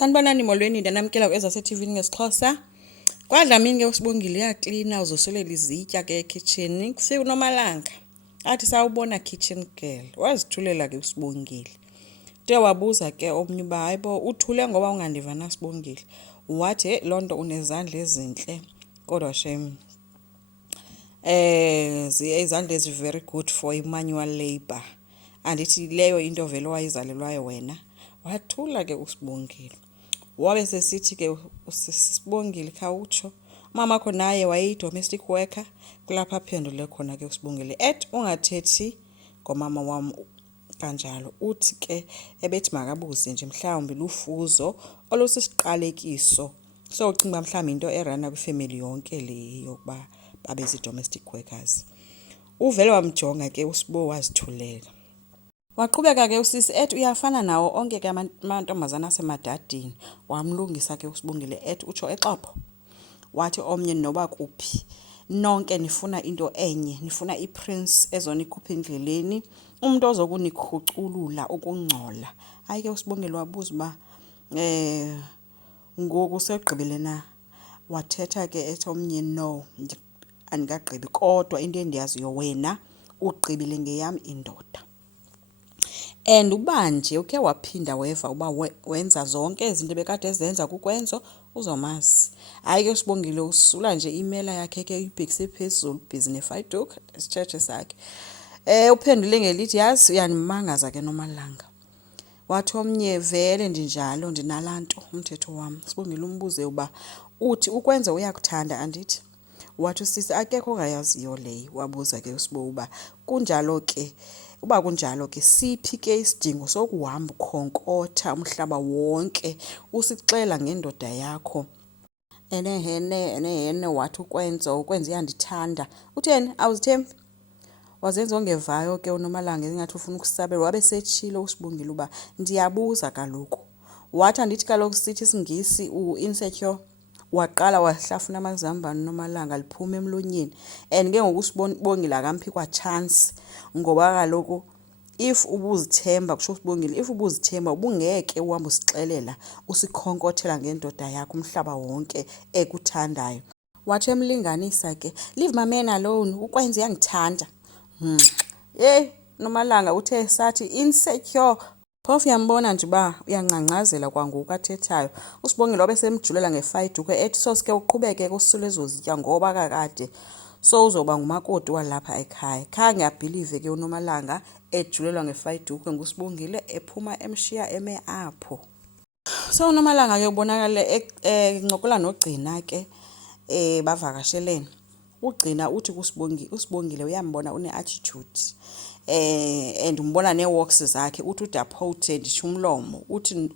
Sanibonani molweni ndanamkela kwezase-TV ngesixhosa. KwaDlamini ke uSibongile uyaklina uzosolela izitya ke ekitchen. Kufika uNomalanga. Athi sawubona kitchen girl. Wazithulela ke uSibongile. Te wabuza ke omnye uba hayibo uthule ngoba ungandiva na Sibongile. Wathi loo nto unezandla ezintle kodwa shem izandla ezi very good for manual labor. Andithi leyo into vele wayizalelwayo wena. Wathula ke uSibongile. Wabe sesithi ke uSibongile khawutsho mama kho naye wayeyi-domestic worker kulapha aphendule khona ke uSibongile ungathethi ngomama wam kanjalo. Uthi ke ebethi makabuze nje mhlawumbi lufuzo olusisiqalekiso so ucinga mhlawumbi into erana kwifamily yonke le yokuba babe zii-domestic workers. Uvele wamjonga ke uSibo wazithulela. Waqhubeka ke usisi uyafana nawo onke ke amantombazana asemadadini. Wamlungisa ke uSibongile utsho exapho. Wathi omnye noba kuphi nonke nifuna into enye, nifuna iprince ezonikhupha endleleni, umuntu ozokunikhuculula ukungcola. Hayi ke uSibongile wabuza uba ngoku segqibile na. Wathetha ke omnye no andikagqibi kodwa into endiyaziyo wena ugqibile ngeyam indoda. And uba nje ukhe waphinda weva uba wenza zonke izinto bekade ezenza kukwenzo uzomazi. Hayi ke uSibongile usula nje imela yakhe ke uyibhekise phezulu busy neFaiduk isitshethe sakhe. Uphendule ngelithi yazi uyanimangaza ke Nomalanga. Wathi omnye vele ndinjalo ndinalaa nto umthetho wam. Sibongile umbuze uba uthi ukwenza uyakuthanda andithi. Wathi usisi akekho ongayaziyo leyo. Wabuza ke uSibo uba kunjalo ke uba kunjalo ke siphi ke isidingo sokuhamba ukhonkotha umhlaba wonke usixela ngendoda yakho enehene wathi ukwenza iyandithanda. Utheni awuzithembi? Wazenza ongevayo ke uNomalanga engathi ufuna ukusabela. Wabe setshilo uSibongile uba ndiyabuza kaloku. Wathi andithi kaloku sithi isingisi u-insecure. Waqala wahlafuna amazambane uNomalanga liphuma emlonyeni. And ke ngoku uSibongile akamphi kwa chance ngoba kaloku if ubuzithemba kusho uSibongile if ubuzithemba ubungeke uhamba usixelela usikhonkothela ngendoda yakho umhlaba wonke ekuthandayo. Wathi emlinganisa ke leave my man alone ukwenza uyangithanda. Nomalanga uthe sathi insecure phofu yambona nje uba uyanqanqazela kwangoku athethayo. uSibongile wabe semjulela ngeFaiduk so sike uqhubeke kusule ezozitya ngoba kakade so uzoba ngumakoti walapha ekhaya. Khange abhilive ke uNomalanga ejulelwa ngeFaiduk nguSibongile ephuma emshiya eme apho. So uNomalanga ke ubonakala encokola noGcina ke bavakashelene. uGcina uthi uSibongile uyambona une-attitude and umbona nee-walks zakhe uthi udaphote nditsho umlomo. Uthi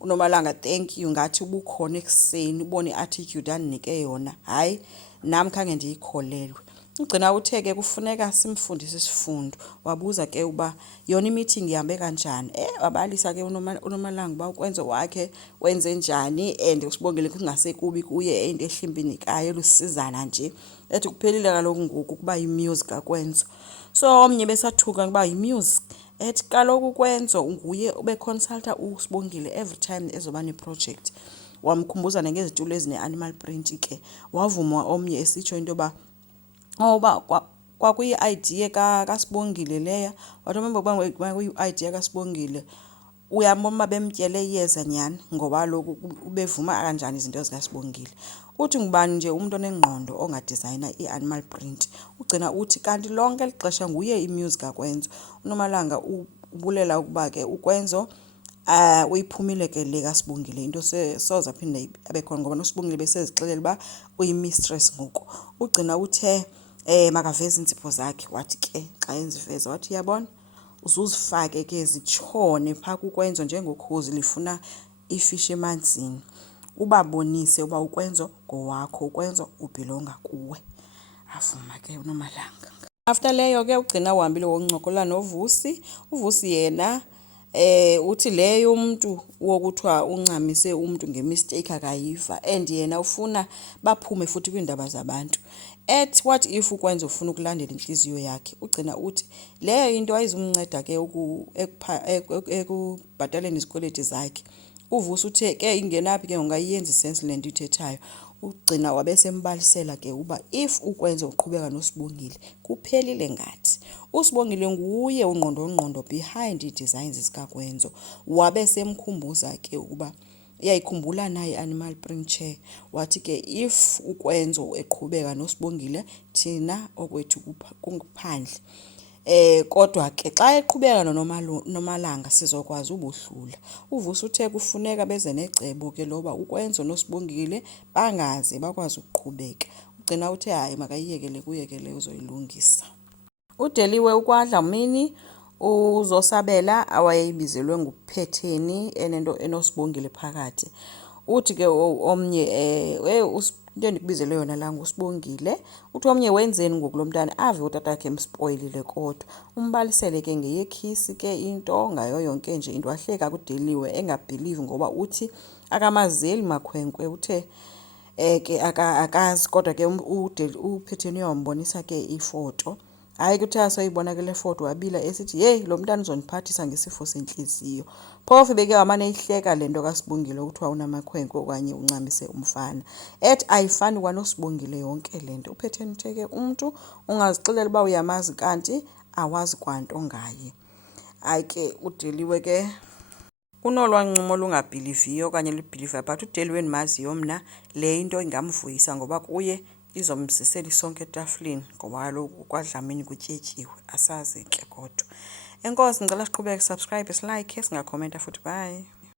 uNomalanga thank you ngathi ubukhona ekuseni ubone i-attitude andinike yona hayi nami khange ndiyikholelwe. uGcina uthe ke kufuneka simfundise isifundo. Wabuza ke uba yona i-meeting ihambe kanjani. Wabalisa ke uNomalanga uba ukwenza wakhe wenze njani and uSibongile kungasekubi kuye into ehlimbinikayo elusizana nje. Ethi kuphelile kaloku ngoku kuba yi-music akwenza. So omnye besathuka kuba yi-music. Ethi kaloku kwenzo nguye ubeconsulta uSibongile every time ezoba ne-project. Wamkhumbuza ngezitulo ezine-animal print ke. Wavuma omnye esitsho into yoba kwakuyi-idea kaSibongile leya. Wathi remember ukuba kwakuyi-idea kaSibongile uyambona uba bemtyele iyeza nyhani ngoba loku ubevuma kanjani izinto zikaSibongile. Uthi ngubani nje umuntu onengqondo ongadizayina i-animal print. uGcina uthi kanti lonke lixesha nguye i-music akwenza. uNomalanga ubulela ukuba ke ukwenzo uyiphumile ke le kaSibongile into soze aphinde abekhona ngoba noSibongile besezixelela uba uyi-mistress ngoku. uGcina uthe makaveze iintsipho zakhe. Wathi ke xa enziveza wathi uyabona uzuzifake ke zitshone phaa kukwenzo njengokhozi lifuna ifishi emanzini. Ubabonise uba ukwenzo ngowakho ukwenzo ubhilonga kuwe. Avuma ke uNomalanga. After leyo ke uGcina uhambile woncokola noVusi. uVusi yena uthi leyo umuntu wokuthiwa uncamise umuntu ngemistake akayiva and yena ufuna baphume futhi kwiindaba zabantu. What if ukwenza ufuna ukulandela inhliziyo yakhe. uGcina uthi leyo into ayizumnceda ke ekubhataleni izikweleti zakhe. uvusa uthe ke ingenaphi ke ungayenza sense lento ithethayo. Ugcina wabesembalisela ke uba if ukwenza uqhubeka noSibongile kuphelile ngathi. uSibongile nguye ungqondo behind i-designs zikakwenzo. Wabesemkhumbuza ke uba uyayikhumbula naye animal print chair, wathi ke if ukwenzo eqhubeka noSibongile thina okwethu kuphandle. Kodwa ke xa eqhubeka noMalanga sizokwazi ubuhlula. Uvusa uthe kufuneka beze necebo ke loba ukwenzo noSibongile bangaze bakwazi ukuqhubeka. Ugcina uthe hayi makayiyekele kuye ke le uzoyilungisa. uDeliwe uKwaDlamini uzosabela awayebizelwe nguPhetheni enento enosibongile phakathi. Uthi ke omnye into endikubizele yona la nguSibongile. Uthi omnye wenzeni ngokulo mntana ave utatakhe emspoilile kodwa umbalisele ke ngeyekhisi ke into ngayo yonke nje into. Wahleka kuDeliwe engabhelieve ngoba uthi akamazeli makhwenkwe. Uthe ke akazi kodwa ke uPhetheni uyambonisa ke ifoto. Hayi kuthe asoyibona ke le foto wabila esithi hey lo mntana uzondiphathisa ngesifo senhliziyo. Phofu beke wamane ihleka lento kaSibongile ukuthiwa unamakhwenkwe okanye uncamise umfana. Ayifani kwanoSibongile yonke lento. uPhetheni uthe ke umuntu ungazixelela uba uyamazi kanti awazi kwanto ngaye. Hayi ke uDeliwe ke unolwancumo olungabhiliviyo okanye libhilivayo, but uDeliwe endimaziyo mna le into ingamvuyisa ngoba kuye izomzisela isonke etafileni ngoba kaloku uKwaDlamini kutyetyiwe asazi ke kodwa. Enkosi, ngicela siqhubeke, subscribe, silike, singakhomenta futhi. Bye.